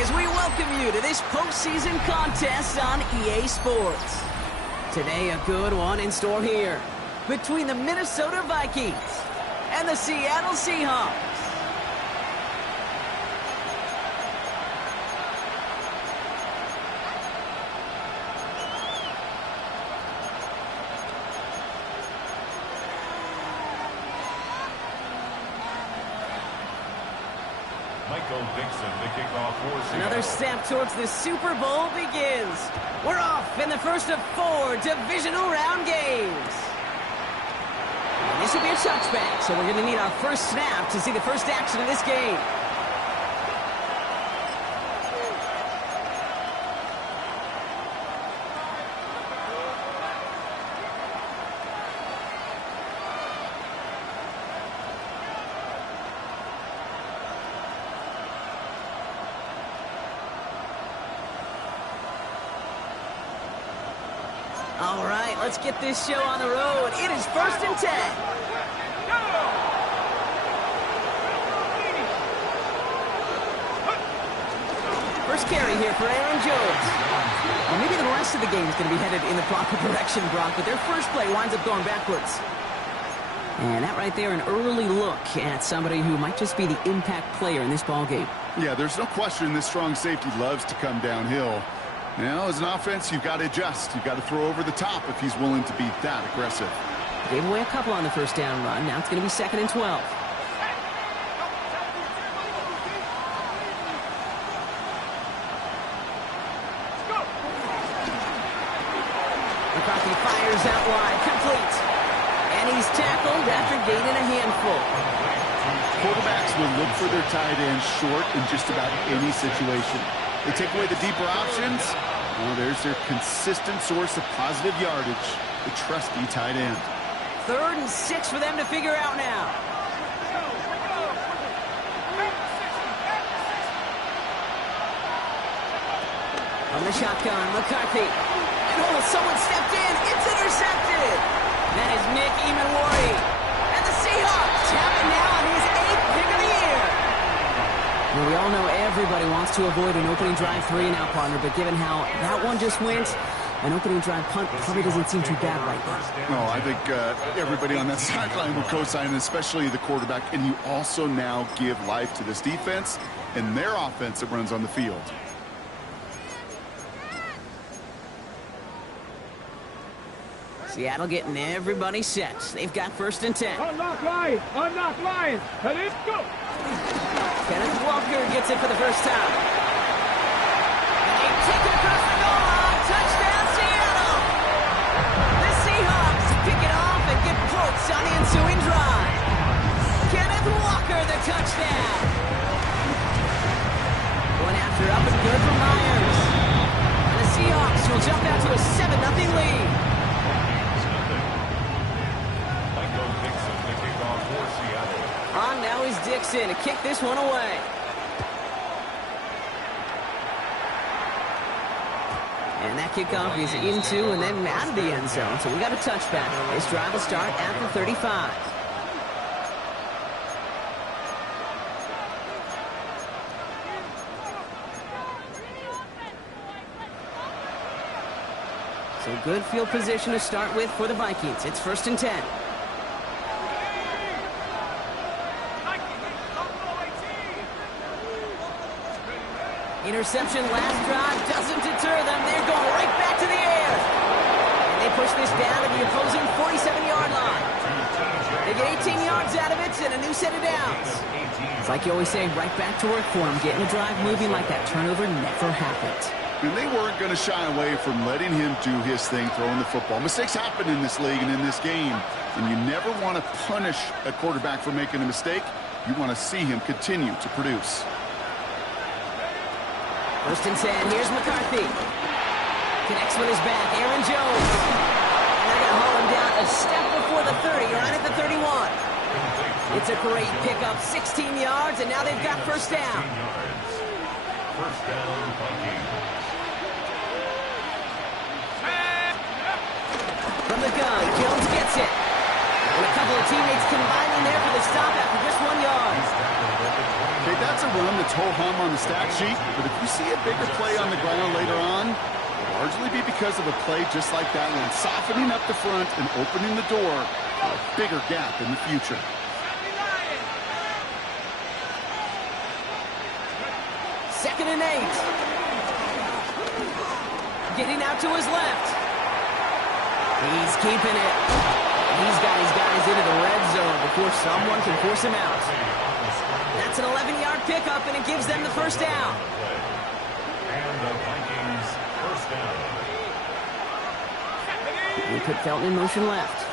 as we welcome you to this postseason contest on EA Sports. Today, a good one in store here between the Minnesota Vikings and the Seattle Seahawks. Another step towards the Super Bowl begins. We're off in the first of 4 divisional round games. And this will be a touchback, so we're going to need our first snap to see the first action of this game. All right, let's get this show on the road. It is 1st and 10. First carry here for Aaron Jones. Well, maybe the rest of the game is going to be headed in the proper direction, Brock, but their first play winds up going backwards. And that right there, an early look at somebody who might just be the impact player in this ballgame. Yeah, there's no question this strong safety loves to come downhill. Now, as an offense, you've got to adjust. You've got to throw over the top if he's willing to be that aggressive. Gave away a couple on the first down run. Now it's going to be 2nd and 12. McCarthy fires out wide, complete. And he's tackled after gaining a handful. Quarterbacks will look for their tight end short in just about any situation. They take away the deeper options. Well, there's their consistent source of positive yardage, the trusty tight end. 3rd and 6 for them to figure out now. From the shotgun, McCarthy. Oh, someone stepped in. It's intercepted. That is Nick Emanwari. And the Seahawks have it now on his 8th pick of the year. Well, we all know everybody wants to avoid an opening drive 3 now, partner, but given how that one just went, an opening drive punt probably doesn't seem too bad right now. No, I think everybody on that sideline will co-sign, especially the quarterback, and you also now give life to this defense and their offense that runs on the field. Seattle getting everybody set. They've got 1st and 10. Unlock line! Unlock line! And let's go! Kenneth Walker gets it for the first time. And they take it across the goal line. Touchdown, Seattle! The Seahawks pick it off and get points on the ensuing drive. Kenneth Walker, the touchdown. Going after up and good for Myers. And the Seahawks will jump out to a 7-0 lead. On now is Dixon to kick this one away. And that kickoff is into and then out of the end zone. So we got a touchback. This drive will start at the 35. So good field position to start with for the Vikings. It's 1st and 10. Interception last drive doesn't deter them. They're going right back to the air. And they push this down to the opposing 47-yard line. They get 18 yards out of it and a new set of downs. It's like you always say, right back to work for them. Getting a drive moving like that turnover never happened. And they weren't going to shy away from letting him do his thing, throwing the football. Mistakes happen in this league and in this game. And you never want to punish a quarterback for making a mistake. You want to see him continue to produce. 1st and 10. Here's McCarthy. Connects with his back. Aaron Jones. And they're going to haul him down a step before the 30, right at the 31. It's a great pickup. 16 yards, and now they've got 1st down. First down, Vikings. From the gun, Jones gets it. And a couple of teammates combining there for the stop after just 1 yard. Okay, that's a run that's ho-hum on the stat sheet, but if you see a bigger play on the ground later on, it'll largely be because of a play just like that one, softening up the front and opening the door for a bigger gap in the future. Second and 8. Getting out to his left. He's keeping it. He's got his guys into the red zone before someone can force him out. That's an 11-yard pickup, and it gives them the first down. And the Vikings first down. We put Felton in motion left.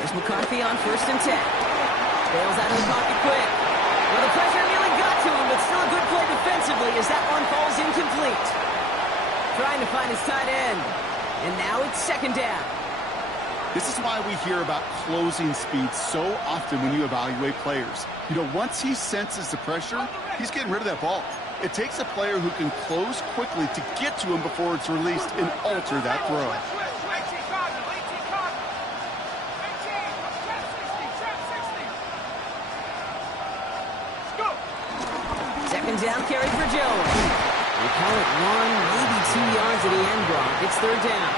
There's McCarthy on 1st and 10. Bails out of the pocket quick. Well, the pressure nearly got to him, but still a good play defensively as that one falls incomplete. Trying to find his tight end. And now it's 2nd down. This is why we hear about closing speed so often when you evaluate players. You know, once he senses the pressure, he's getting rid of that ball. It takes a player who can close quickly to get to him before it's released and alter that throw. Down carry for Jones. We call it 1, maybe 2 yards at the end, Brock. It's 3rd down.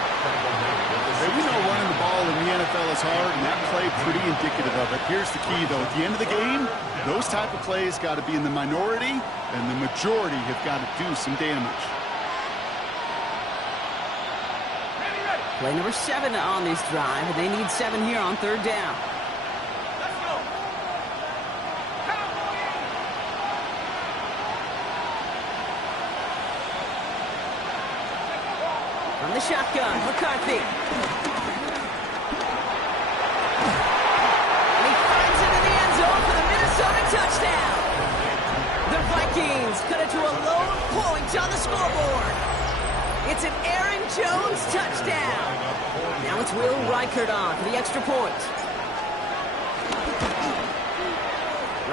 Hey, we know running the ball in the NFL is hard, and that play pretty indicative of it. Here's the key, though. At the end of the game, those type of plays got to be in the minority, and the majority have got to do some damage. Play number 7 on this drive, and they need 7 here on 3rd down. From the shotgun, McCarthy. And he finds it in the end zone for the Minnesota touchdown. The Vikings cut it to a lone point on the scoreboard. It's an Aaron Jones touchdown. Now it's Will Reichert on for the extra point.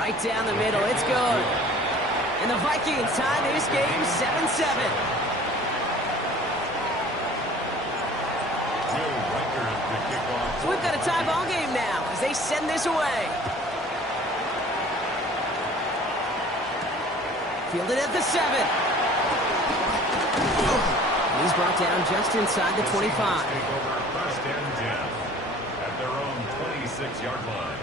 Right down the middle, it's good. And the Vikings tie this game 7-7. So we've got a tie ball game now as they send this away. Fielded at the 7. He's brought down just inside the 25. Take over 1st and 10 at their own 26-yard line.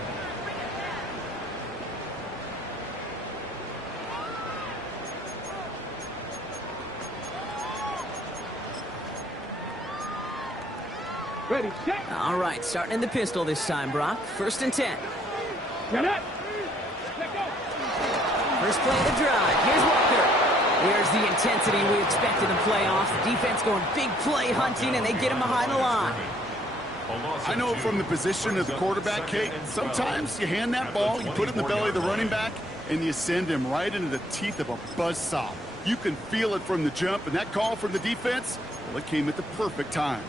Ready, set. All right, starting in the pistol this time, Brock. 1st and 10. Get up. Let go. First play of the drive. Here's Walker. There's the intensity we expected in playoffs. The defense going big play hunting, and they get him behind the line. I know from the position of the quarterback, Kate, sometimes you hand that ball, you put it in the belly of the running back, and you send him right into the teeth of a buzzsaw. You can feel it from the jump, and that call from the defense, well, it came at the perfect time.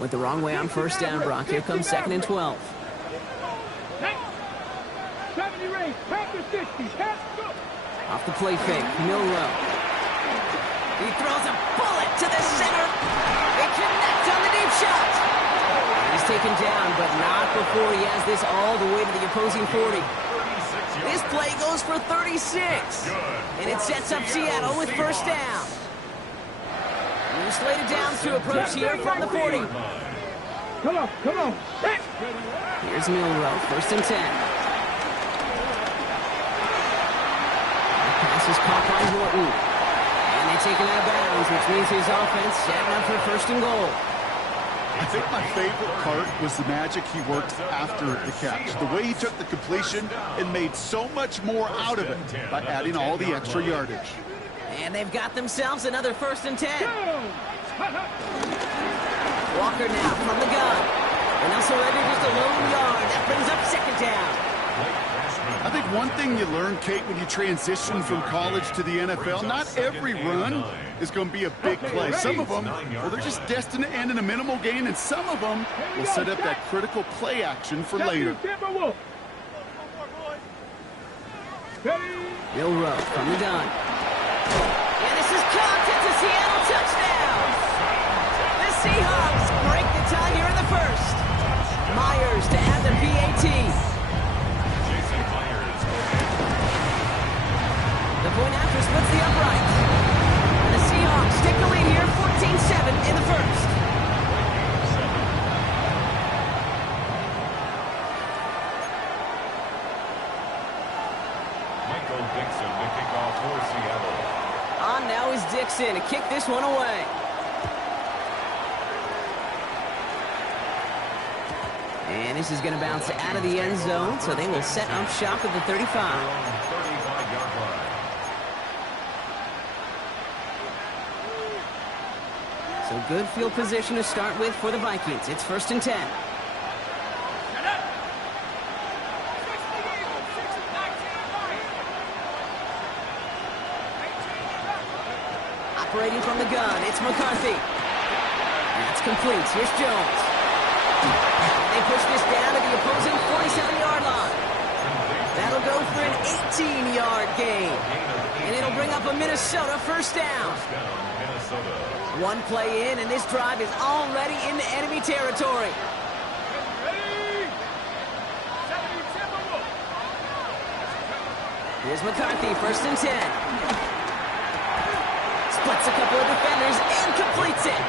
Went the wrong way on 1st down, Brock. Here comes 2nd and 12. 70 range, half the 60, half go. Off the play fake, Milrow. He throws a bullet to the center. They connect on the deep shot. He's taken down, but not before he has this all the way to the opposing 40. This play goes for 36. And it sets up Seattle with 1st down. We're slated down to approach here from the 40. Come on, come on. Here's Milrow, 1st and 10. Pass is caught by Horton. And they take him out of bounds, which means his offense setting up for 1st and goal. I think my favorite part was the magic he worked after the catch. The way he took the completion and made so much more out of it by adding all the extra yardage. And they've got themselves another 1st and 10. Walker now from the gun. And also ready just a lone yard. That brings up 2nd down. I think one thing you learn, Kate, when you transition from college to the NFL, not every run is going to be a big play. Some of them, well, they're just destined to end in a minimal gain, and some of them will set up that critical play action for later. Milrow from the gun. And this is caught. It's a Seattle touchdown. The Seahawks break the tie here in the 1st. Myers to add the PAT. Jason Myers. The point after splits the upright. And the Seahawks take the lead here, 14-7 in the first. Michael Dixon to kick off for Seattle. On now is Dixon to kick this one away. And this is going to bounce out of the end zone, so they will set up shop at the 35. 35-yard line. So good field position to start with for the Vikings. It's 1st and 10. Operating from the gun, it's McCarthy. That's complete. Here's Jones. They push this down to the opposing 47-yard line. That'll go for an 18-yard gain. And it'll bring up a Minnesota first down. Minnesota. One play in, and this drive is already into enemy territory. Here's McCarthy, 1st and 10. Splits a couple of defenders and completes it.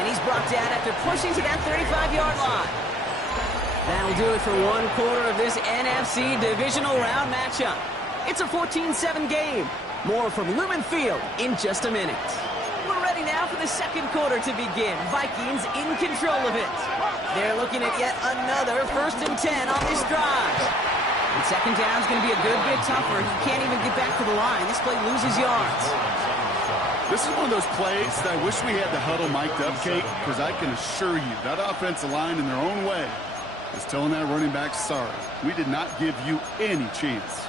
And he's brought down after pushing to that 35-yard line. That'll do it for one quarter of this NFC divisional round matchup. It's a 14-7 game. More from Lumen Field in just a minute. We're ready now for the second quarter to begin. Vikings in control of it. They're looking at yet another 1st and 10 on this drive. And second down's going to be a good bit tougher. He can't even get back to the line. This play loses yards. This is one of those plays that I wish we had the huddle mic'd up, Kate, because I can assure you that offensive line in their own way is telling that running back, sorry, we did not give you any chance.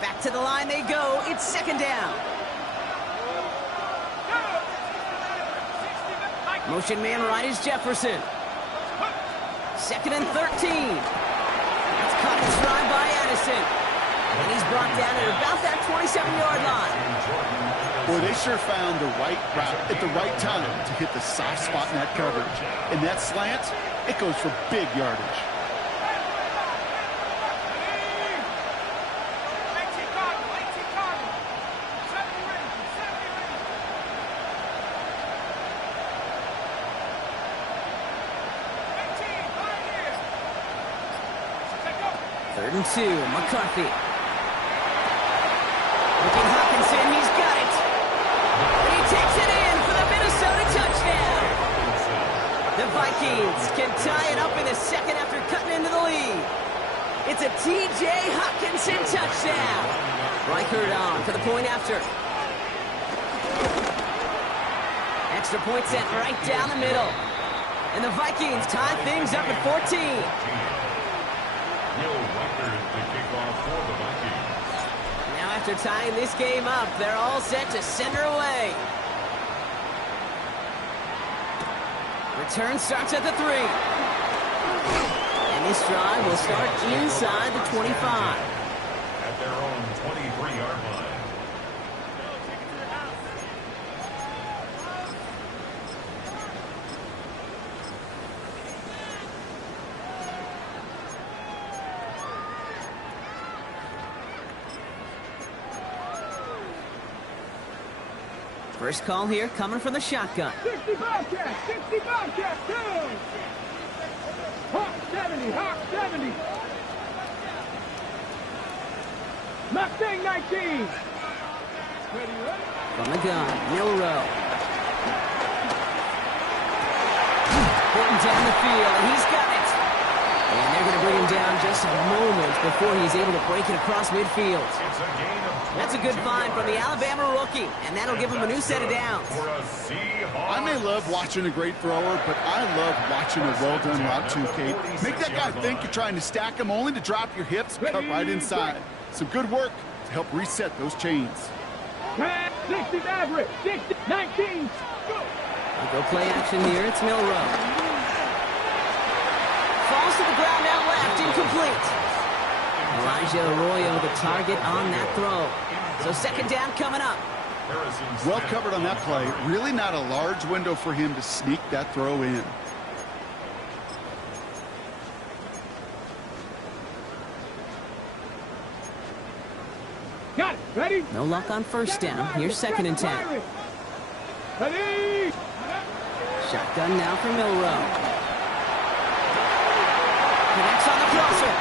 Back to the line they go. It's second down. Motion man right is Jefferson. 2nd and 13. That's caught in stride by Addison. And he's brought down at about that 27-yard line. Boy, they sure found the right route at the right time to hit the soft spot in that coverage. And that slant, it goes for big yardage. Third and 2, McCarthy. Looking Hawkinson, he's got it. And he takes it in for the Minnesota touchdown. The Vikings can tie it up in the second after cutting into the lead. It's a T.J. Hawkinson touchdown. Reichert on for the point after. Extra point sent right down the middle. And the Vikings tie things up at 14. Now after tying this game up, they're all set to send her away. Return starts at the 3. And this drive will start inside the 25. At their own 23-yard line. First call here coming from the shotgun. 60 Bobcats, 60 Bobcats, down. Hawk 70, Hawk 70. Mustang 19. Ready, ready? From the gun, Milrow. Putting down the field, and he's got it. And they're going to bring him down just a moment before he's able to break it across midfield. It's a gain of That's a good find from the Alabama rookie, and that'll give him a new set of downs. for a Seahawks. I may love watching a great thrower, but I love watching a well-done route too, Kate. Make that guy think you're trying to stack him only to drop your hips, cut right inside. Some good work to help reset those chains. 60 Maverick, 60, 19. Go. We'll go play action here. It's Milrow. falls to the ground out left, incomplete. Elijah Arroyo, the target on that throw. So second down coming up. Well covered on that play. Really not a large window for him to sneak that throw in. Got it. Ready? No luck on first down. Here's second and 10. Ready? Shotgun now for Milrow. Connects on the crosser.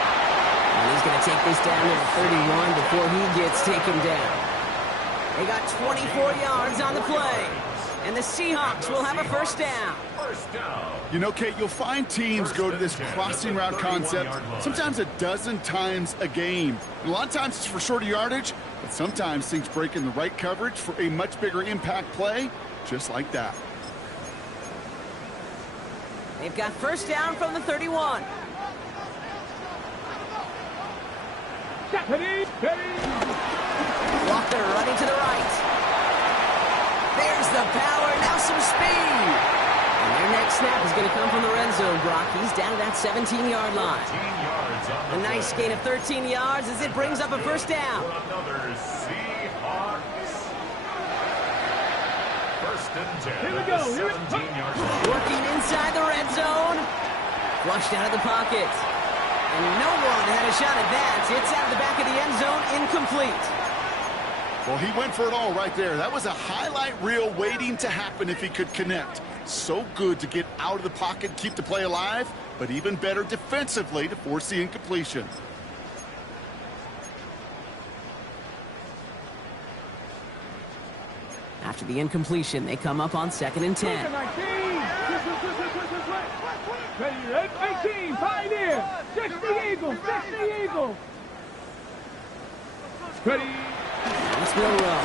And he's going to take this down to the 31 before he gets taken down. They got 24 yards on the play. And the Seahawks will have a first down. You know, Kate, you'll find teams go to this crossing route concept sometimes a dozen times a game. And a lot of times it's for shorter yardage, but sometimes things break in the right coverage for a much bigger impact play, just like that. They've got first down from the 31. Walker running to the right. There's the power, now some speed. And their next snap is going to come from the red zone, Brock. He's down to that 17-yard line. A nice gain of 13 yards as it brings up a first down. Another Seahawks. First and 10. Here we go. 17-yard line. Working inside the red zone. Flushed out of the pocket. And no one had a shot at that. It's out of the back of the end zone, incomplete. Well, he went for it all right there. That was a highlight reel waiting to happen if he could connect. So good to get out of the pocket, keep the play alive, but even better defensively to force the incompletion. After the incompletion, they come up on second and 10. Ready, 18, Pioneer. 60 Eagles, 60 Eagles. Ready. It's Milrow.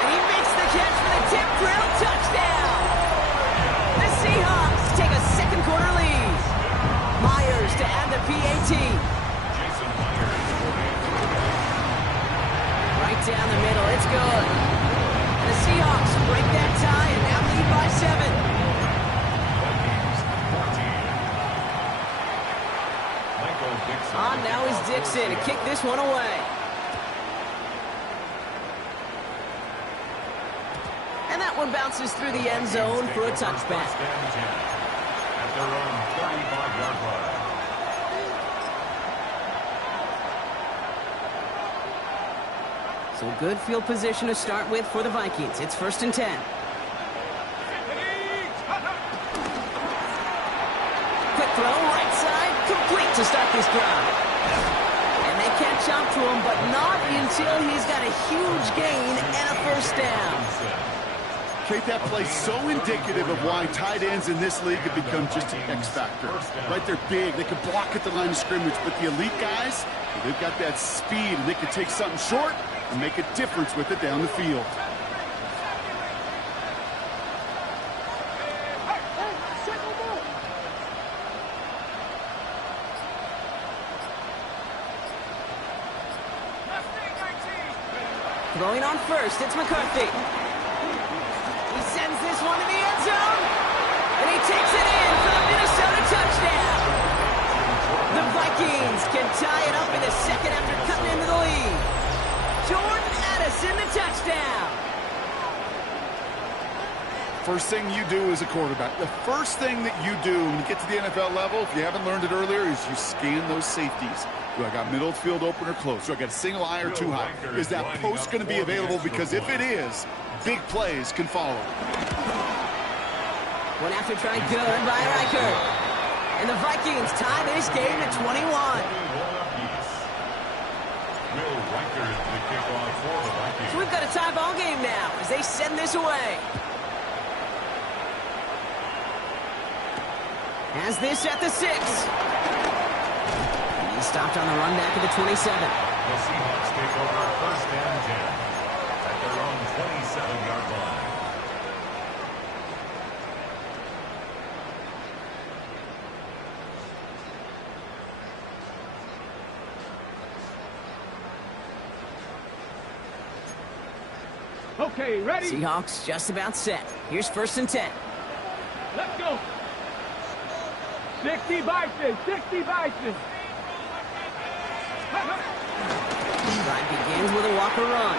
And he makes the catch for the tip drill touchdown. The Seahawks take a second quarter lead. Myers to add the PAT. Jason Myers. Right down the middle, it's good. The Seahawks break that tie and now lead by 7. On now is Dixon to kick this one away. And that one bounces through the end zone for a touchback. At their own 35-yard line. So good field position to start with for the Vikings. It's first and 10. Quick throw, right side, complete to start this drive. And they catch up to him, but not until he's got a huge gain and a first down. Kate, that play so indicative of why tight ends in this league have become just an X factor. Right, they're big, they can block at the line of scrimmage, but the elite guys, they've got that speed, and they can take something short and make a difference with it down the field. Throwing on first, it's McCarthy. He sends this one to the end zone, and he takes it in for the Minnesota touchdown. The Vikings can tie it up in the second after cutting into the lead. Jordan Addison, the touchdown. First thing you do as a quarterback, the first thing that you do when you get to the NFL level, if you haven't learned it earlier, is you scan those safeties. Do I got middle field open or close? Do I got a single eye or two high? Is that post going to be available? Because if it is, big plays can follow. One after try good by Riker. And the Vikings tie this game at 21. So we've got a tie ball game now as they send this away. Has this at the 6. He's stopped on the run back at the 27. The Seahawks take over first and 10 at their own 27-yard line. Okay, ready? Seahawks just about set. Here's first and 10. Let's go. 60 Bison, 60 Bison. Drive begins with a Walker run.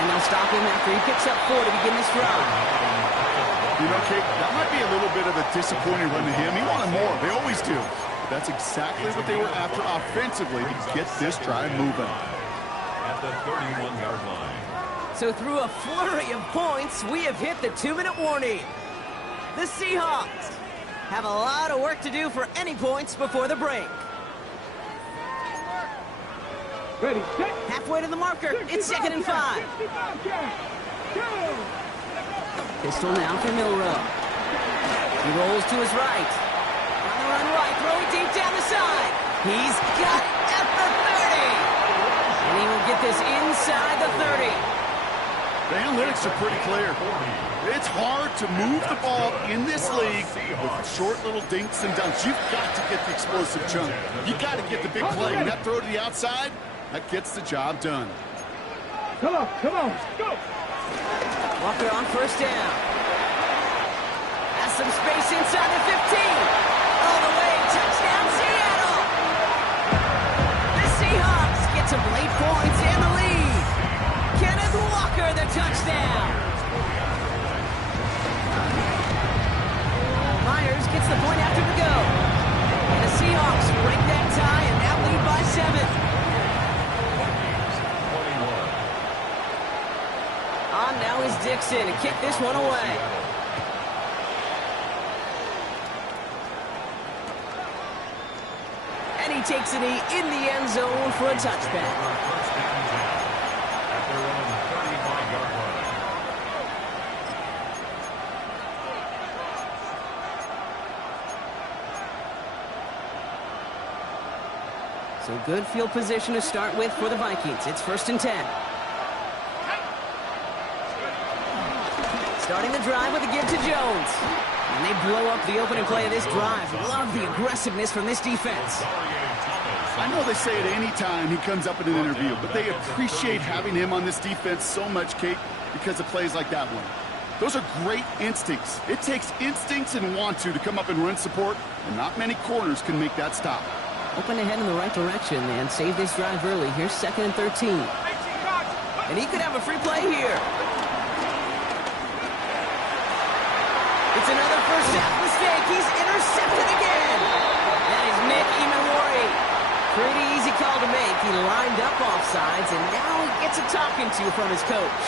And they'll stop him after he picks up 4 to begin this drive. You know, Kate, that might be a little bit of a disappointing run to him. He wanted more. They always do. But that's exactly what they were after offensively to get this drive moving. At the 31-yard line. So through a flurry of points, we have hit the 2-minute warning. The Seahawks have a lot of work to do for any points before the break. Ready, set. Halfway to the marker, it's 2nd and 5. Pistol now for Milrow. He rolls to his right. On the run right, throwing deep down the side. He's got it at the 30. And he will get this inside the 30. The analytics are pretty clear. It's hard to move the ball in this league with short little dinks and dunks. You've got to get the explosive chunk. You've got to get the big play. And that throw to the outside, that gets the job done. Come on, go. Walker on first down. Has some space inside the 15. All the way, touchdown Seattle. The Seahawks get some late points and the lead. Kenneth Walker, the touchdown. Myers gets the point after the go. And the Seahawks break that tie and now lead by 7. On now is Dixon to kick this one away. And he takes it in the end zone for a touchback. First down 10 at their own 35-yard line. So good field position to start with for the Vikings. It's 1st and 10. Starting the drive with a give to Jones. And they blow up the opening play of this drive. Love the aggressiveness from this defense. I know they say it any time he comes up in an interview, but they appreciate having him on this defense so much, Kate, because of plays like that one. Those are great instincts. It takes instincts and want to come up and run support, and not many corners can make that stop. Open ahead in the right direction and save this drive early. Here's 2nd and 13. And he could have a free play here. It's another first half mistake. He's intercepted again. That is Nick Imanwari. Pretty easy call to make. He lined up offsides, and now he gets a talking to from his coach.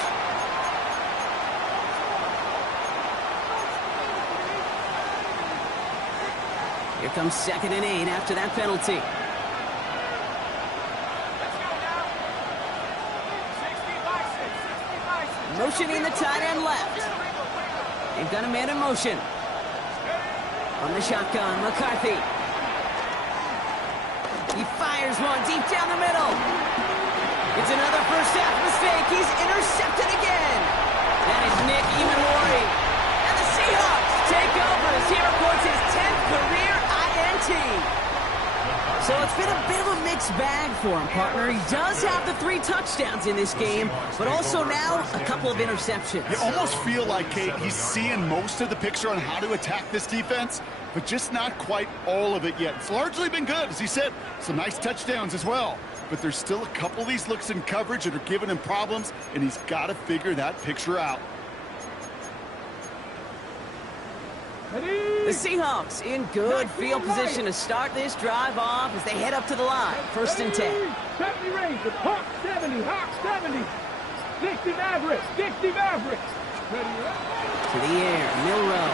Here comes 2nd and 8 after that penalty. Motioning the tight end left. They've got a man in motion. On the shotgun, McCarthy. He fires one deep down the middle. It's another first half mistake. He's intercepted again. That is Nick Imanwari. And the Seahawks take over as he records his 10th career INT. So it's been a bit of a mixed bag for him, partner. He does have the 3 touchdowns in this game, but also now a couple of interceptions. You almost feel like, Kate, he's seeing most of the picture on how to attack this defense, but just not quite all of it yet. It's largely been good, as he said. Some nice touchdowns as well. But there's still a couple of these looks in coverage that are giving him problems, and he's got to figure that picture out. The Seahawks in good field position to start this drive off as they head up to the line. 1st and 10. 70 Rangers, Hawk 70, Hawk 70. 60 Mavericks, 60 Mavericks. Ready, To the air, Milrow.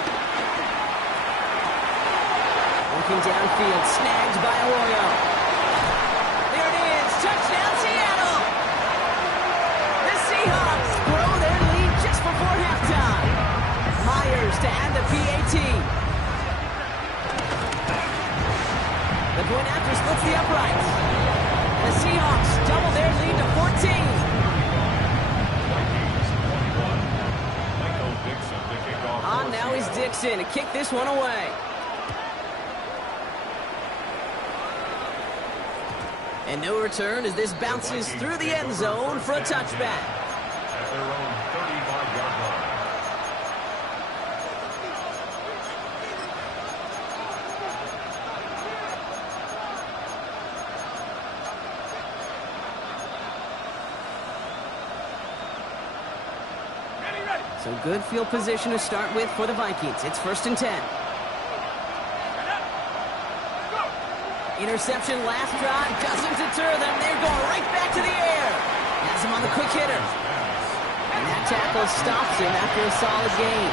Working downfield, snagged by Arroyo. There it is, touchdown Seattle! The Seahawks grow their lead just before halftime. Myers to add the PAT. The point after splits the uprights. The Seahawks double their lead to 14. On now is Dixon to kick this one away. And no return as this bounces through the end zone for a touchback. At their own 35-yard line. So good field position to start with for the Vikings. It's 1st and 10. Interception last drive doesn't deter them. They're going right back to the air. Has him on the quick hitter. And that tackle stops him after a solid gain.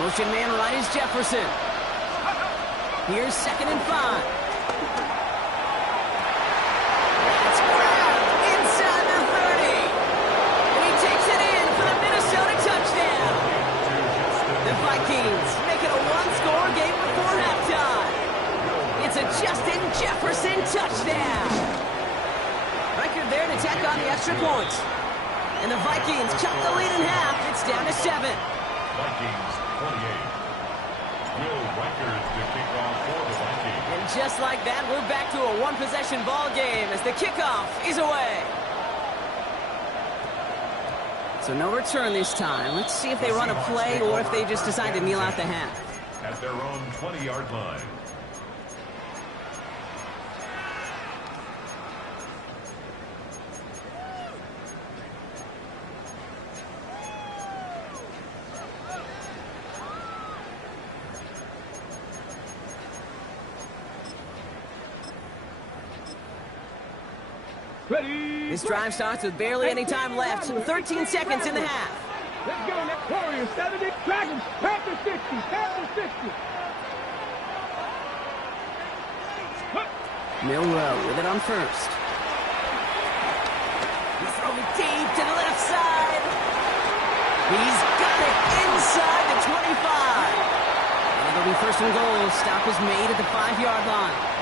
Motion man right is Jefferson. Here's 2nd and 5. That's grabbed inside the 30. And he takes it in for the Minnesota touchdown. The Vikings make it a one-score game before halftime. It's a Justin Jefferson touchdown. Record there to tack on the extra points. And the Vikings cut the lead in half. It's down to 7. Vikings 28. Will Reichard to kick off for the Vikings. And just like that, we're back to a one-possession ball game as the kickoff is away. So no return this time. Let's see if they run a play or if they just decide to kneel out the half. At their own 20-yard line. Ready. This drive starts with barely any time left. 13 seconds in the half. Let's go next. Warriors 70. Dragons. Panthers 60. Panthers 60. Milrow with it on 1st. He's throwing deep to the left side. He's got it inside the 25. And it'll be 1st and goal. Stop is made at the 5-yard line.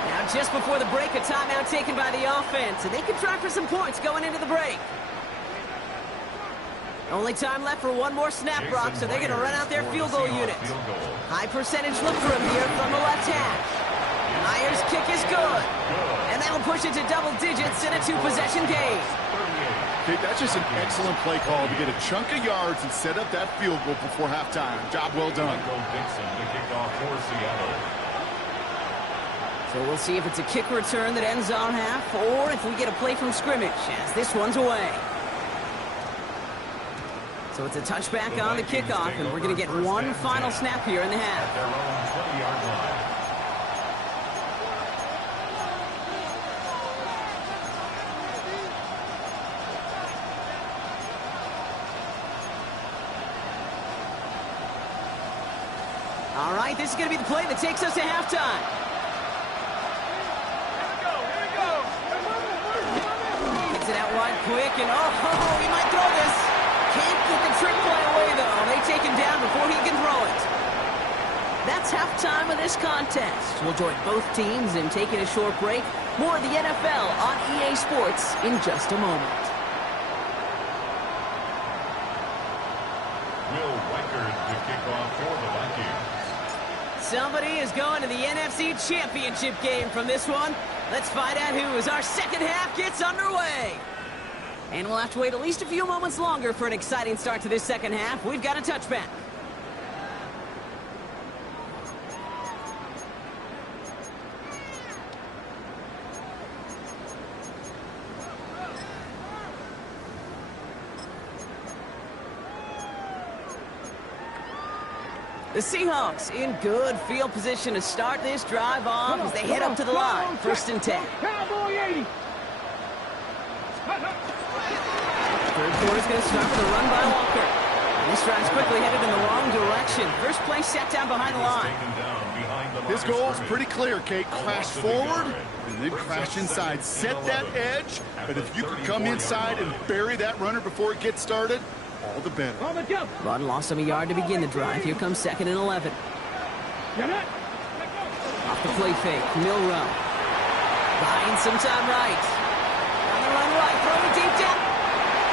Now, just before the break, a timeout taken by the offense, and they can try for some points going into the break. Only time left for one more snap, Brock, so they're going to run out their field goal unit. High percentage look for him here from the left hash. Myers' kick is good, and that'll push it to double digits in a 2-possession game. Okay, that's just an excellent play call to get a chunk of yards and set up that field goal before halftime. Job well done. Dixon to kick off for Seattle. So we'll see if it's a kick return that ends on half, or if we get a play from scrimmage, as this one's away. So it's a touchback on the kickoff, and we're going to get one final snap here in the half. At their own 20-yard line. All right, this is going to be the play that takes us to halftime. It out wide quick, and he might throw this. Can't get the trick play away, though. They take him down before he can throw it. That's halftime of this contest. We'll join both teams in taking a short break. More of the NFL on EA Sports in just a moment. Will Reichard to kick off for the Vikings. Somebody is going to the NFC Championship game from this one. Let's find out who as our second half gets underway. And we'll have to wait at least a few moments longer for an exciting start to this second half. We've got a touchback. The Seahawks in good field position to start this drive off as they head up to the line. 1st and 10. Cowboy 80. Third quarter's going to start with a run by Walker. And this drive's quickly headed in the wrong direction. First play set down behind the line. His goal is pretty clear, Kate. Crash forward and then crash inside. Set that edge, but if you can come inside and bury that runner before it gets started, all the better. Run lost him a yard to begin the drive. Here comes 2nd and 11. Off the play fake, Milrow. Buying some time right. On the run right, throwing deep down.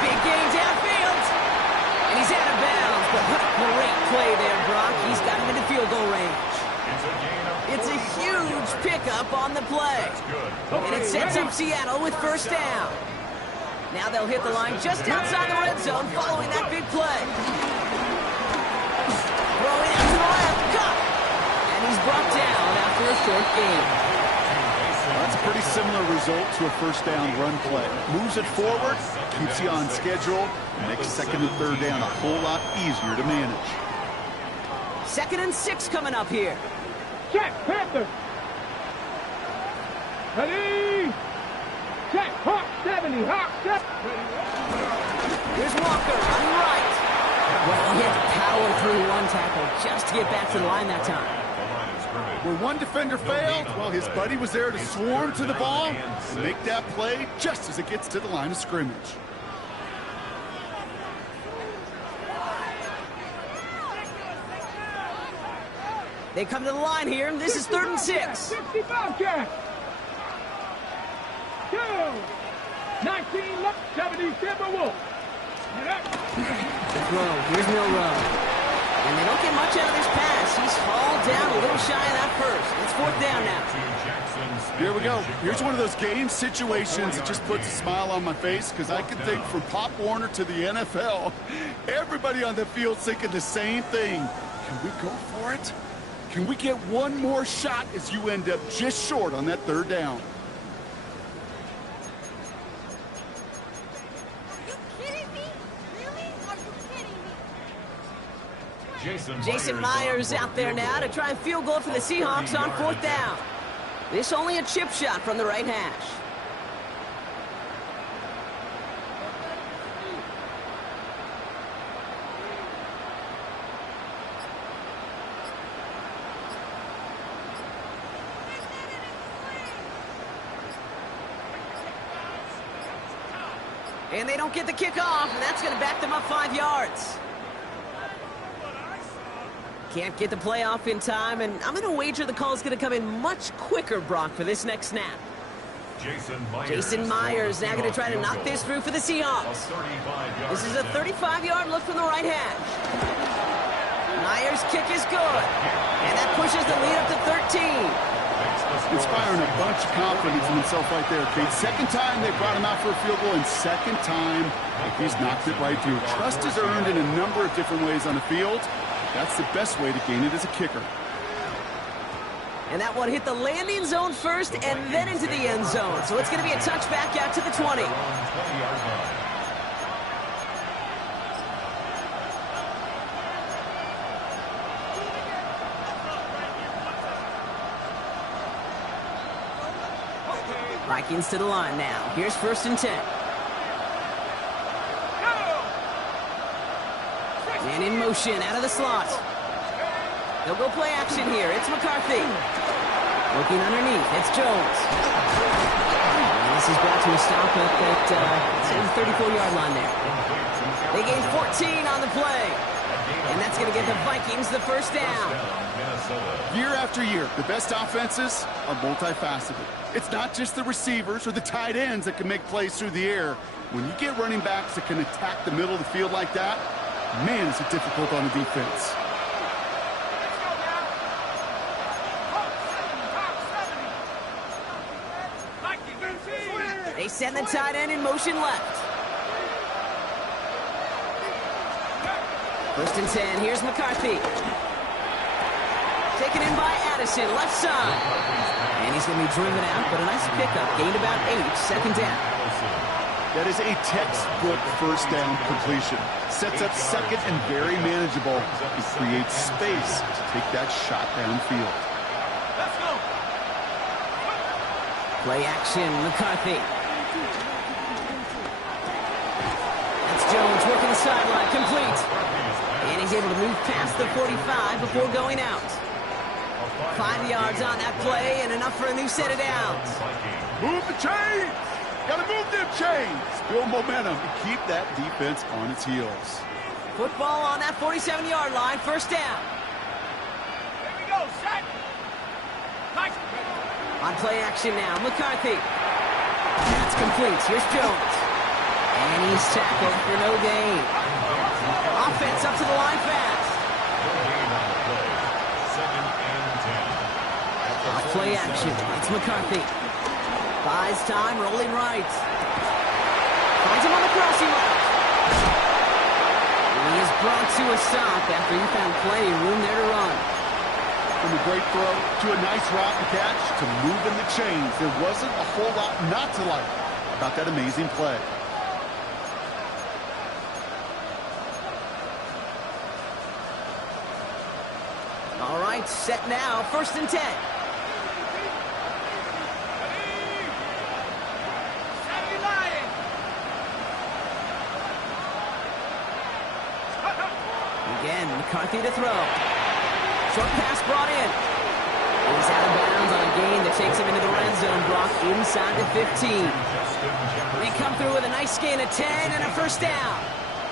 Big gain downfield. And he's out of bounds, but what a great play there, Brock. He's got him into field goal range. It's a huge pickup on the play. And it sets up Seattle with 1st down. Now they'll hit the line just outside the red zone following that big play. Throwing out to the left, caught. And he's brought down after a short gain. Let's pretty similar result to a first down run play. Moves it forward, keeps you on schedule, makes second and third down a whole lot easier to manage. 2nd and 6 coming up here. Check, Panthers. Ready. Check, Hawk 70, Hawk 70. Here's Walker running right. Well, he had to power through one tackle just to get back to the line that time. Where one defender failed, well, his buddy was there to swarm to the ball and make that play just as it gets to the line of scrimmage. They come to the line here, and this is 3rd and 6. 60 Bobcats. 2. 19 left, 70 Timberwolves. The throw, here's Milrow. And they don't get much out of this pass. He's hauled down a little shy of that first. It's 4th down now. Here we go. Here's one of those game situations that just puts a smile on my face because I can think from Pop Warner to the NFL, everybody on the field thinking the same thing. Can we go for it? Can we get one more shot as you end up just short on that 3rd down? Jason Myers out there now to try and field goal for the Seahawks on 4th down. This only a chip shot from the right hash. And they don't get the kickoff, and that's going to back them up 5 yards. Can't get the play off in time, and I'm going to wager the call is going to come in much quicker, Brock, for this next snap. Jason Myers now going to try to knock this through for the Seahawks. This is a 35-yard look from the right hash. Myers' kick is good, and that pushes the lead up to 13. Inspiring a bunch of confidence in himself right there, Kate. 2nd time they brought him out for a field goal, and 2nd time he's knocked it right through. Trust is earned in a number of different ways on the field. That's the best way to gain it as a kicker. And that one hit the landing zone first and then into the end zone. So it's going to be a touchback out to the 20. Vikings to the line now. Here's 1st and 10. And in motion, out of the slot. They'll go play action here. It's McCarthy. Looking underneath, it's Jones. And this is brought to a stop at that 34-yard line there. They gain 14 on the play. And that's going to get the Vikings the 1st down. Year after year, the best offenses are multifaceted. It's not just the receivers or the tight ends that can make plays through the air. When you get running backs that can attack the middle of the field like that, man, is it difficult on the defense. They send the tight end in motion left. 1st and 10. Here's McCarthy. Taken in by Addison, left side. And he's going to be driven out, but a nice pickup. Gained about 8, 2nd down. That is a textbook 1st down completion. Sets up 2nd and very manageable. It creates space to take that shot downfield. Let's go. Play action, McCarthy. That's Jones working the sideline, complete. And he's able to move past the 45 before going out. 5 yards on that play and enough for a new set of downs. Move the chains! Gotta move them chains! Build momentum and keep that defense on its heels. Football on that 47-yard line, 1st down. Here we go, set. Nice. On play action now, McCarthy. That's complete. Here's Jones. And he's tackled for no gain. Offense up to the line fast. On play action, it's McCarthy. Buys time, rolling right. Finds him on the crossing route. He is brought to a stop after he found plenty of room there to run. from a great throw to a nice route and catch to moving the chains. There wasn't a whole lot not to like about that amazing play. All right, set now, 1st and 10. Again, McCarthy to throw. Short pass brought in. He's out of bounds on a gain that takes him into the red zone. Brock inside the 15. They come through with a nice gain of 10 and a 1st down.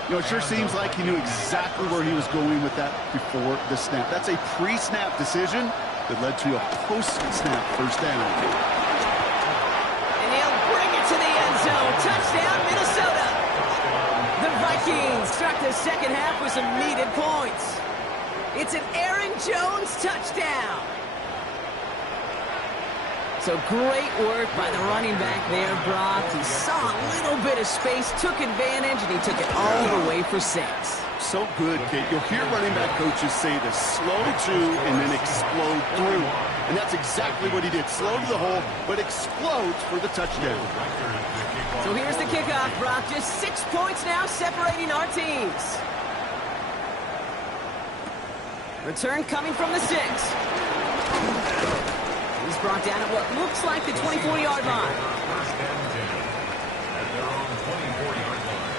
You know, it sure seems like he knew exactly where he was going with that before the snap. That's a pre-snap decision that led to a post-snap 1st down. And he'll bring it to the end zone. Touchdown, Minnesota. The Vikings start the 2nd half with some needed points. It's an Aaron Jones touchdown. So great work by the running back there, Brock. He saw a little bit of space, took advantage, and he took it all the way for 6. So good, Kate. You'll hear running back coaches say this: slow to and then explode through. And that's exactly what he did. Slow to the hole, but explodes for the touchdown. So here's the kickoff, Brock. Just 6 points now separating our teams. Return coming from the 6. He's brought down at what looks like the 24-yard line. 1st and 10 at their own 24-yard line.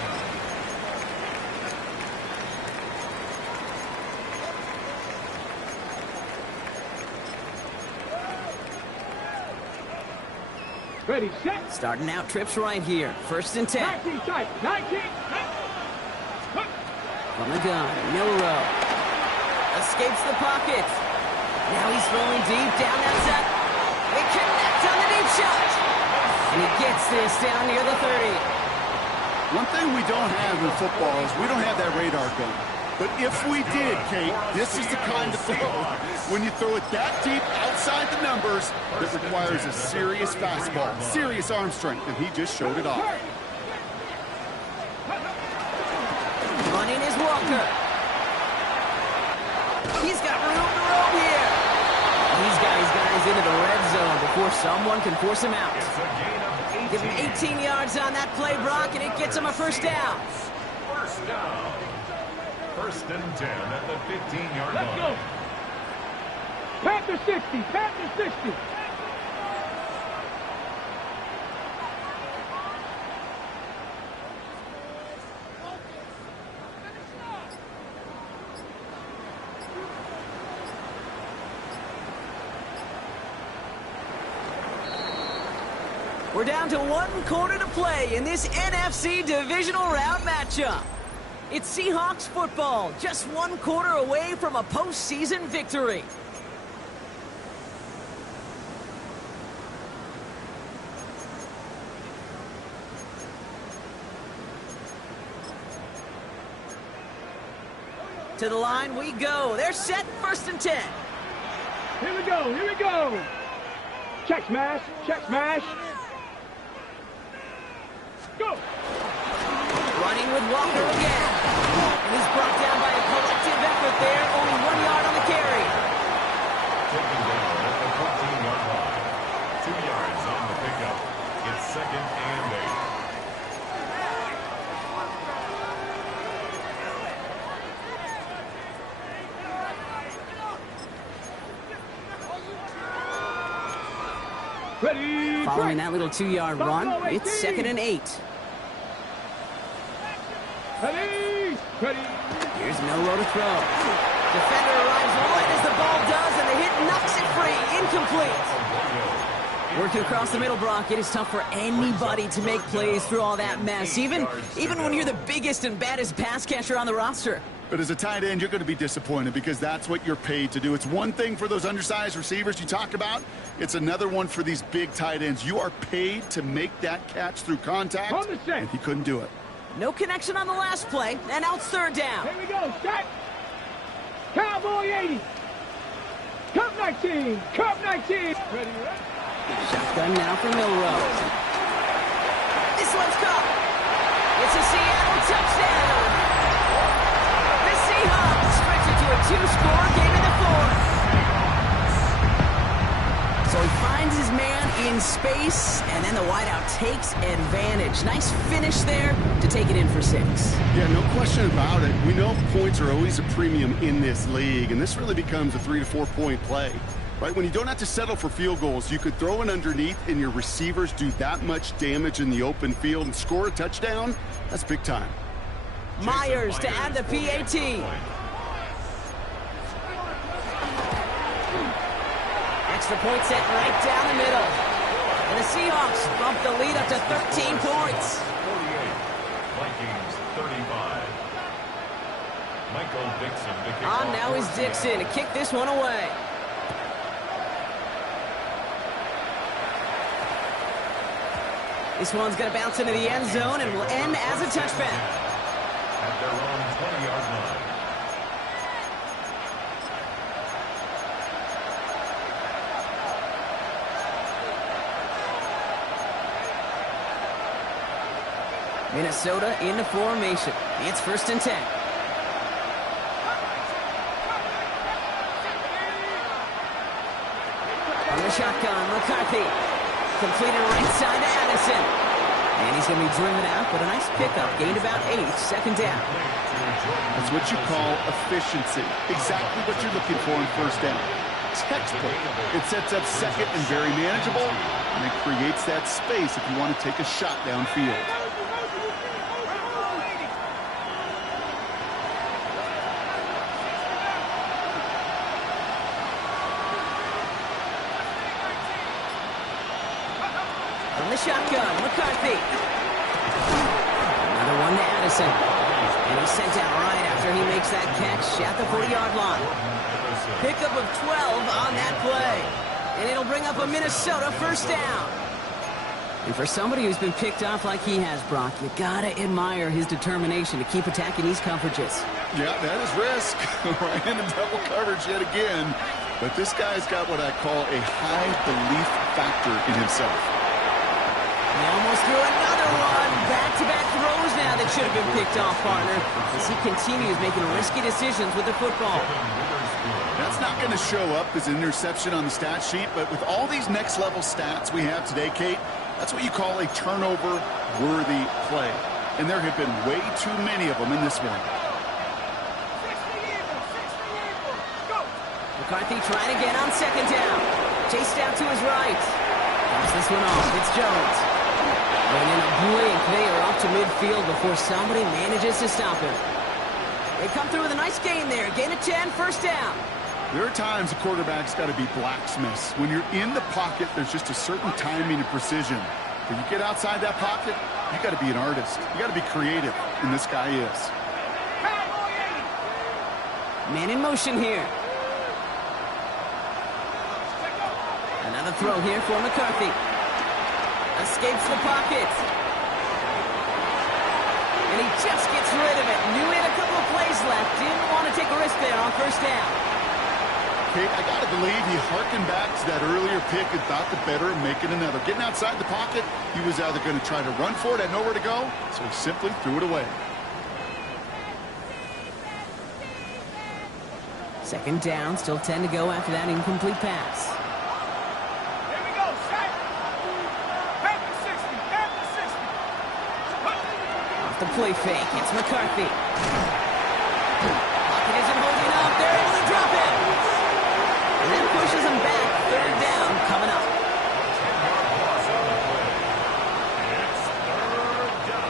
Ready, set. Starting out trips right here. 1st and 10. 19 tight. 19. From the gun, Milrow. Escapes the pocket. Now he's throwing deep down that side. They connect on the deep shot. And he gets this down near the 30. One thing we don't have in football is we don't have that radar gun. But if we did, Kate, this is the kind of throw, when you throw it that deep outside the numbers, that requires a serious fastball, serious arm strength, and he just showed it off. Running is Walker. He's got room to roam here. He's got his guys into the red zone before someone can force him out. Give him 18 yards on that play, Brock, and it gets him a 1st down. 1st down. 1st and 10 at the 15-yard line. Let's go. Panther 60. Panther 60. We're down to 1 quarter to play in this NFC divisional round matchup. It's Seahawks football, just 1 quarter away from a postseason victory. To the line we go. They're set, 1st and 10. Here we go. Here we go. Check smash. Check smash. Go. Running with Walker again. And he's brought down by a collective effort there. Only 1 yard on the carry. Taken down at the 14-yard line. 2 yards on the pickup. It's 2nd and 8. Ready. Following that little 2-yard run, it's 2nd and 8. Ready. Ready. Here's Milrow to throw. Defender arrives right as the ball does, and the hit knocks it free. Incomplete. Working across the middle, Brock. It is tough for anybody to make plays through all that mess, even when you're the biggest and baddest pass catcher on the roster. But as a tight end, you're going to be disappointed because that's what you're paid to do. It's one thing for those undersized receivers you talk about. It's another one for these big tight ends. You are paid to make that catch through contact, and he couldn't do it. No connection on the last play, and out 3rd down. Here we go. Set. Cowboy 80. Cup 19. Cup 19. Ready, ready. Shotgun now for Milrow. This one's caught. It's a Seattle touchdown. The Seahawks stretch it to a 2-score game in the 4th. in space, and then the wideout takes advantage. Nice finish there to take it in for 6. Yeah, no question about it. We know points are always a premium in this league, and this really becomes a 3 to 4 point play. Right, when you don't have to settle for field goals, you could throw it underneath and your receivers do that much damage in the open field and score a touchdown. That's big time. Myers to add the PAT. Extra point set right down the middle. And the Seahawks bump the lead up to 13 points. 48, Vikings 35. Michael Dixon to kick off. Now is Dixon to kick this one away. This one's going to bounce into the end zone and will end as a touchback. At their own 20-yard line. Minnesota in the formation. It's 1st and 10. On the shotgun, McCarthy. Completed right side to Addison. And he's going to be driven out, but a nice pickup. Gained about 8, 2nd down. That's what you call efficiency. Exactly what you're looking for in 1st down. Textbook. It sets up 2nd and very manageable, and it creates that space if you want to take a shot downfield. Shotgun, McCarthy. Another one to Addison. And he's sent out right after he makes that catch at the 40-yard line. Pickup of 12 on that play. And it'll bring up a Minnesota 1st down. And for somebody who's been picked off like he has, Brock, you gotta admire his determination to keep attacking these coverages. Yeah, that is risk. Right into double coverage yet again. But this guy's got what I call a high belief factor in himself. He almost threw another one. Back-to-back throws now that should have been picked off, partner, as he continues making risky decisions with the football. That's not going to show up as an interception on the stat sheet, but with all these next-level stats we have today, Kate, that's what you call a turnover-worthy play. And there have been way too many of them in this one. McCarthy trying again on 2nd down. Chased out to his right. Comes this one off. It's Jones. And in a blink, they are up to midfield before somebody manages to stop him. They come through with a nice gain there. Gain of 10, 1st down. There are times a quarterback's got to be blacksmiths. When you're in the pocket, there's just a certain timing and precision. When you get outside that pocket, you got to be an artist. You got to be creative, and this guy is. Man in motion here. Another throw here for McCarthy. Escapes the pocket. And he just gets rid of it. Knew he had a couple of plays left. Didn't want to take a risk there on 1st down. Kate, I got to believe he harkened back to that earlier pick and thought the better of making another. Getting outside the pocket, he was either going to try to run for it, had nowhere to go, so he simply threw it away. 2nd down, still 10 to go after that incomplete pass. The play fake. It's McCarthy. Pocket isn't holding up. They're able to drop it. And that pushes him back. 3rd down coming up. 10-yard loss on the play. It's 3rd down.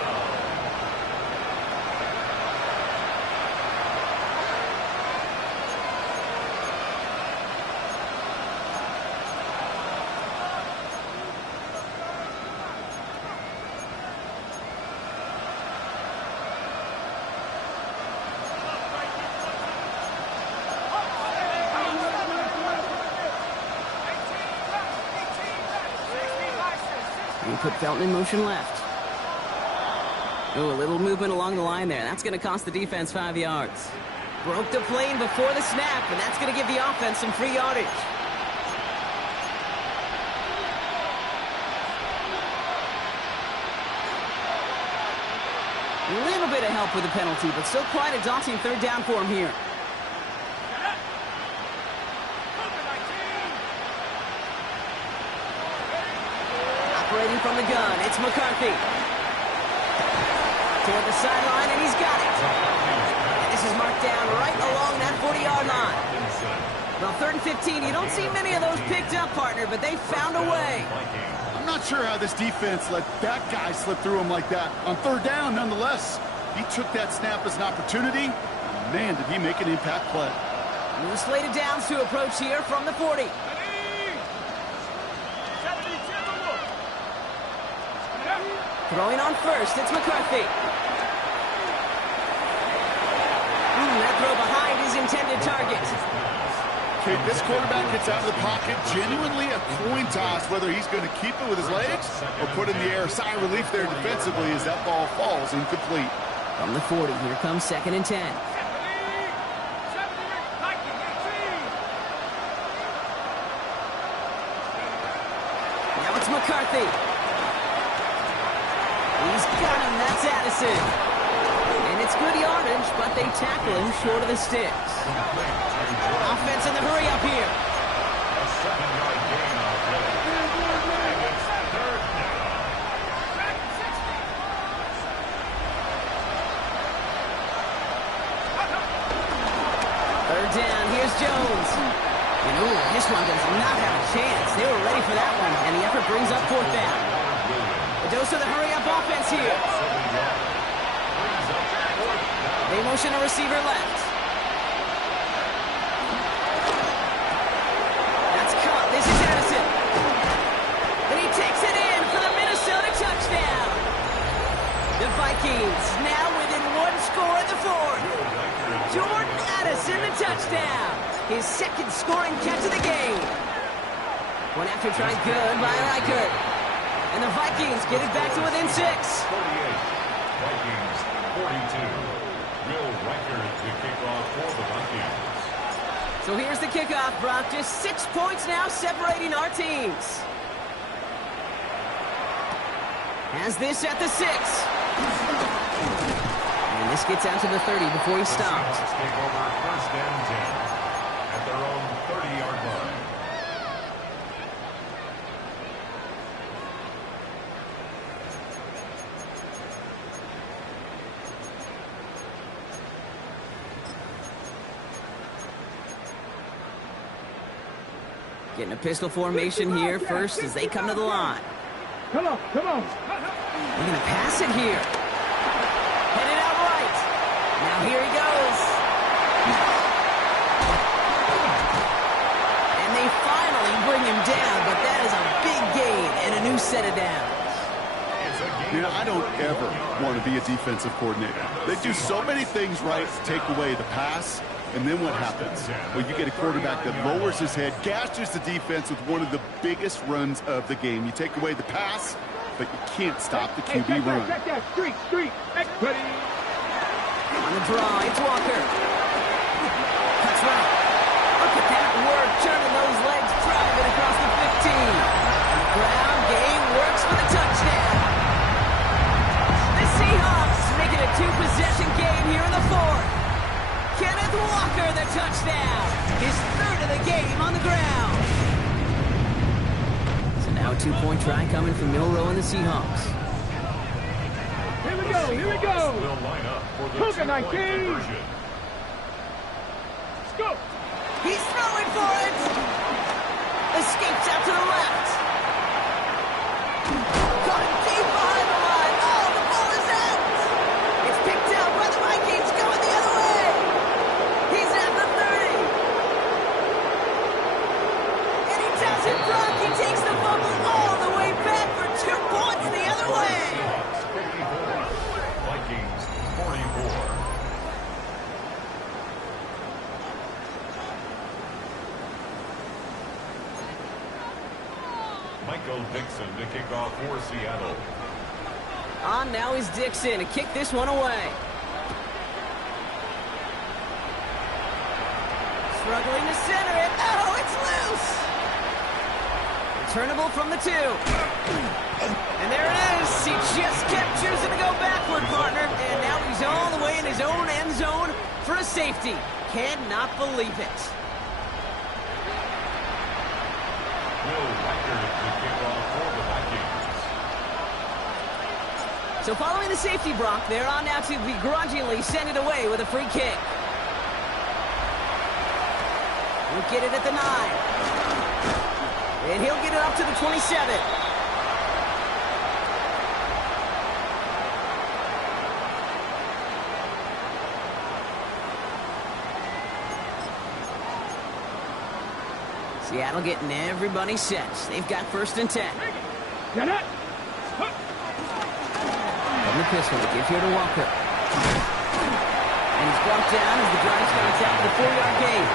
Put Felton in motion left. Oh, a little movement along the line there. That's going to cost the defense 5 yards. Broke the plane before the snap, and that's going to give the offense some free yardage. A little bit of help with the penalty, but still quite a daunting 3rd down for him here. Operating from the gun, it's McCarthy. Toward the sideline, and he's got it. And this is marked down right along that 40-yard line. Well, 3rd and 15, you don't see many of those picked up, partner, but they found a way. I'm not sure how this defense let that guy slip through him like that. On 3rd down, nonetheless, he took that snap as an opportunity. Man, did he make an impact play. New slated downs to approach here from the 40. Throwing on first, it's McCarthy. That throw behind his intended target. Okay, this quarterback gets out of the pocket, genuinely a coin toss, whether he's going to keep it with his legs or put in the air. Sigh of relief there defensively as that ball falls incomplete. From the 40, here comes 2nd and 10. Now it's McCarthy. He's got him, that's Addison. And it's good yardage, but they tackle him short of the sticks. Offense in the hurry up here. A 7-yard gain on the play. And it's 3rd down. 3rd down, here's Jones. And ooh, this one does not have a chance. They were ready for that one, and the effort brings up 4th down. A dose of the hurry-up offense here. They motion a receiver left. That's caught. This is Addison. And he takes it in for the Minnesota touchdown. The Vikings now within 1 score in the 4th. Jordan Addison, the touchdown. His 2nd scoring catch of the game. One after try good by Reichert. And the Vikings get it back to within 6. 38. Vikings 42. Will Reichert to kick off for the Vikings. So here's the kickoff, Brock. Just 6 points now separating our teams. Has this at the 6. And this gets out to the 30 before he stops. Seahawks take over 1st and 10 at their own 30-yard line. Getting a pistol formation here first as they come to the line. Come on, come on. They're going to pass it here. Headed out right. Now here he goes. And they finally bring him down, but that is a big gain and a new set of downs. You know, I don't ever want to be a defensive coordinator. They do so many things right to take away the pass, and then what happens? Well, you get a quarterback that lowers his head, gashes the defense with one of the biggest runs of the game. You take away the pass, but you can't stop the QB run. Check that, street. Ready. On the draw, it's Walker. Cuts right. Look at that work, turning those legs, driving across the 15. Ground game works for the touchdown. The Seahawks making a 2-possession game here in the 4th. Kenneth Walker, the touchdown. His 3rd of the game on the ground. So now a 2-point try coming from Milroe and the Seahawks. Here we go. Will line up for the Hook 'em, 2-point King. conversion. Let's go. He's throwing for it. Escapes out to the left. Caught him deep behind the line. Oh, the ball is out. It's picked out by the Vikings going the other way. He's at the 30. And he doesn't block. He takes the fumble all the way back for 2 points the other way. Seahawks 54. Vikings 44. Michael Dixon to kick off for Seattle. On now is Dixon to kick this one away. Struggling to center it. Oh, it's loose. Returnable from the 2. And there it is. He just kept choosing to go backward, partner. And now he's all the way in his own end zone for a safety. Cannot believe it. Will Reichert to kick off for the Vikings. So following the safety block, they're on now to begrudgingly send it away with a free kick. He'll get it at the 9. And he'll get it up to the 27. Seattle getting everybody set. They've got 1st and 10. Get it. From the pistol, they give here to Walker. And he's brought down as the drive starts out with a 4-yard gain.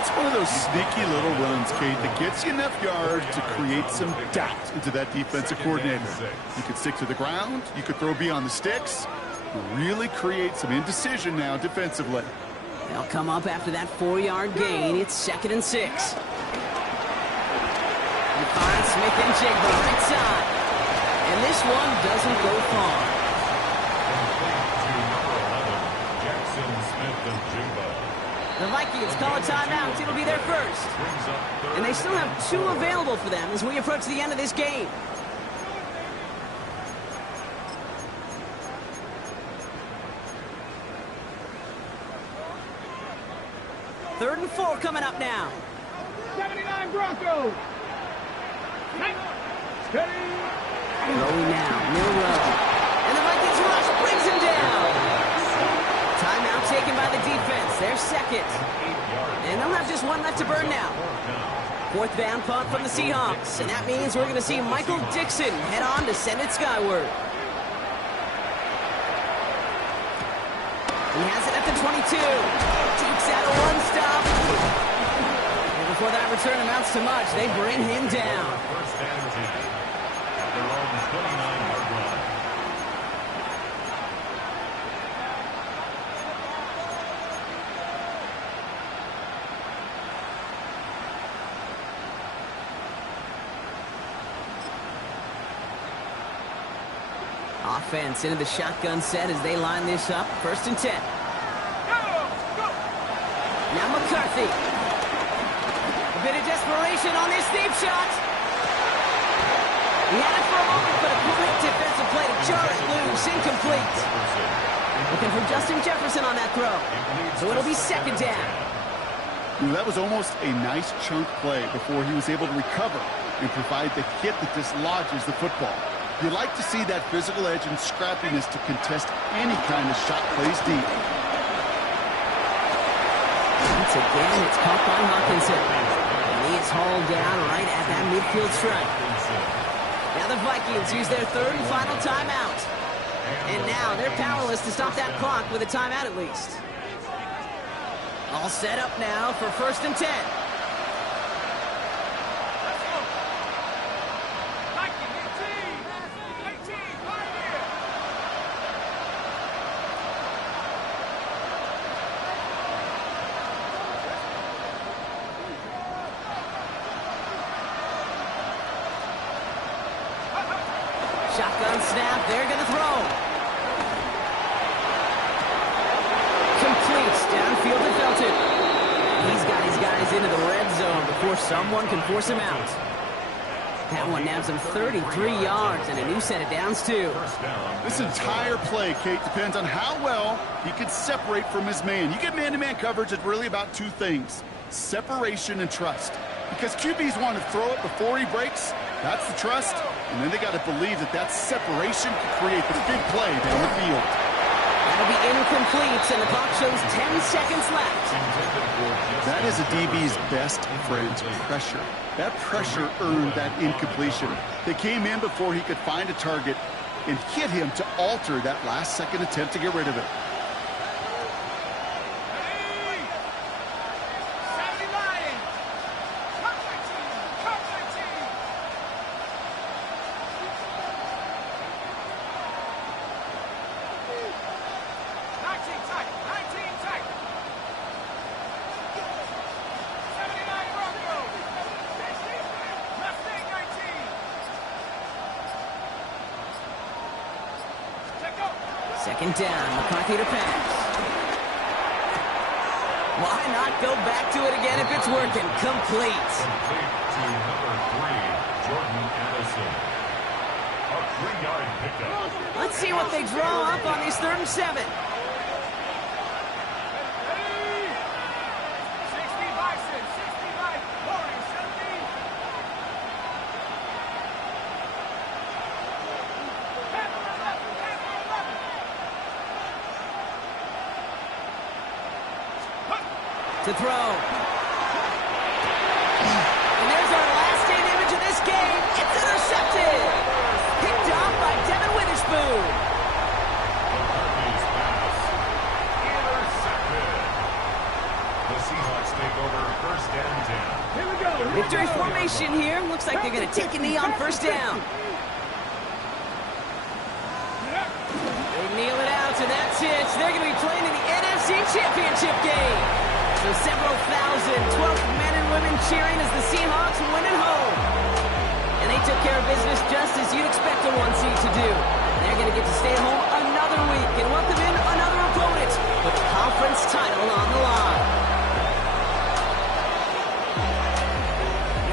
It's one of those sneaky little runs, Kate, that gets you enough yards to create some doubt into that defensive coordinator. You could stick to the ground. You could throw beyond the sticks. Really create some indecision now defensively. They'll come up after that 4-yard gain. It's 2nd and 6. He finds Smith and Jigba right side. And this one doesn't go far. The Vikings call a timeout. It'll be their first. And they still have 2 available for them as we approach the end of this game. Third and 4 coming up now. 79 Broncos. Steady. Throwing now, Milrow. And the Vikings rush brings him down. Timeout taken by the defense. They're 2nd. And they'll have just 1 left to burn now. 4th down punt from the Seahawks. And that means we're going to see Michael Dixon head on to send it skyward. He has it at the 22. Takes out a 1-stop. And before that return amounts to much, they bring him down. First and 10. At their own 29-yard line. Offense into the shotgun set as they line this up. 1st and 10. Now McCarthy. A bit of desperation on this deep shot. He had it for a moment, but a quick defensive play to jar it loose. Incomplete. Looking for Justin Jefferson on that throw. So it'll be 2nd down. That was almost a nice chunk play before he was able to recover and provide the hit that dislodges the football. You like to see that physical edge and scrappiness to contest any kind of shot plays deep. Once again, it's caught by Hawkinson. And he is hauled down right at that midfield stripe. Now the Vikings use their 3rd and final timeout. And now they're powerless to stop that clock with a timeout at least. All set up now for 1st and 10. Shotgun snap, they're going to throw. Complete, downfield to Felton. He's got his guys into the red zone before someone can force him out. That one nabs him 33 yards and a new set of downs too. This entire play, Kate, depends on how well he can separate from his man. You get man-to-man coverage, it's really about 2 things. Separation and trust. Because QBs want to throw it before he breaks. That's the trust. And then they got to believe that that separation can create the big play down the field. That'll be incomplete, and the clock shows 10 seconds left. That is a DB's best friend, pressure. That pressure earned that incompletion. They came in before he could find a target and hit him to alter that last-second attempt to get rid of it. Second down, McCarthy to pass. Why not go back to it again if it's working? Complete. Complete to number 3, Jordan Addison. A 3-yard pickup. Let's see what they draw up on these 3rd and 7. To throw. And there's our last stand image of this game. It's intercepted. Picked off by Devin Witherspoon. McCarthy's pass. Intercepted. The Seahawks take over 1st and 10. Here we go. Victory formation here. Looks like they're going to take a knee on 1st down. They kneel it out, and that's it. They're going to be playing in the NFC Championship game. So several thousand 12th men and women cheering as the Seahawks win at home. And they took care of business just as you'd expect a 1 seed to do. They're going to get to stay at home another week and welcome in another opponent with the conference title on the line.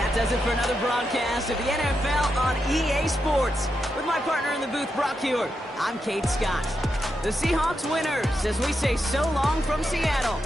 That does it for another broadcast of the NFL on EA Sports. With my partner in the booth, Brock Hewitt, I'm Kate Scott. The Seahawks winners as we say so long from Seattle.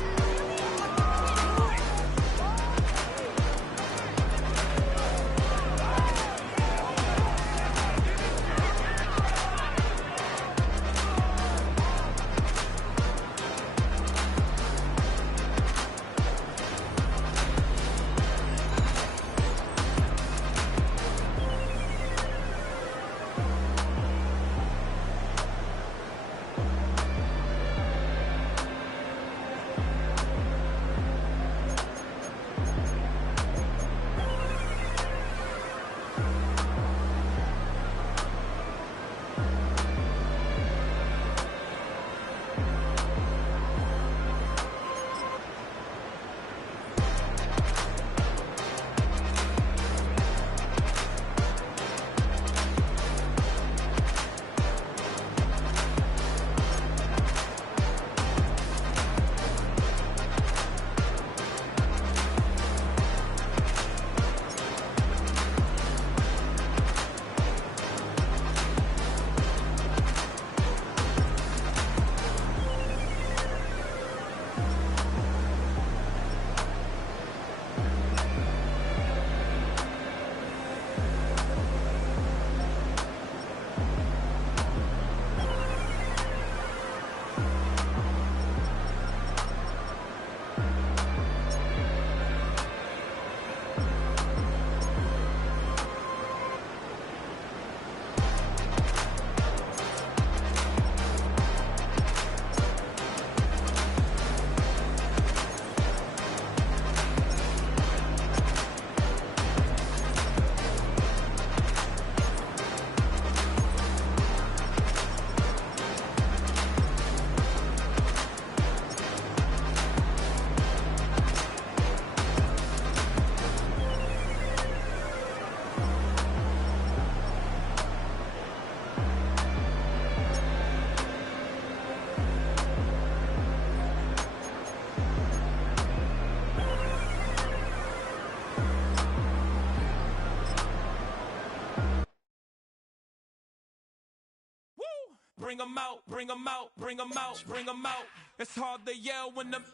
Bring 'em out, bring 'em out, bring 'em out, bring 'em out. It's hard to yell when them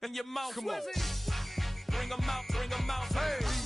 in your mouth. Come on. Bring 'em out, hey.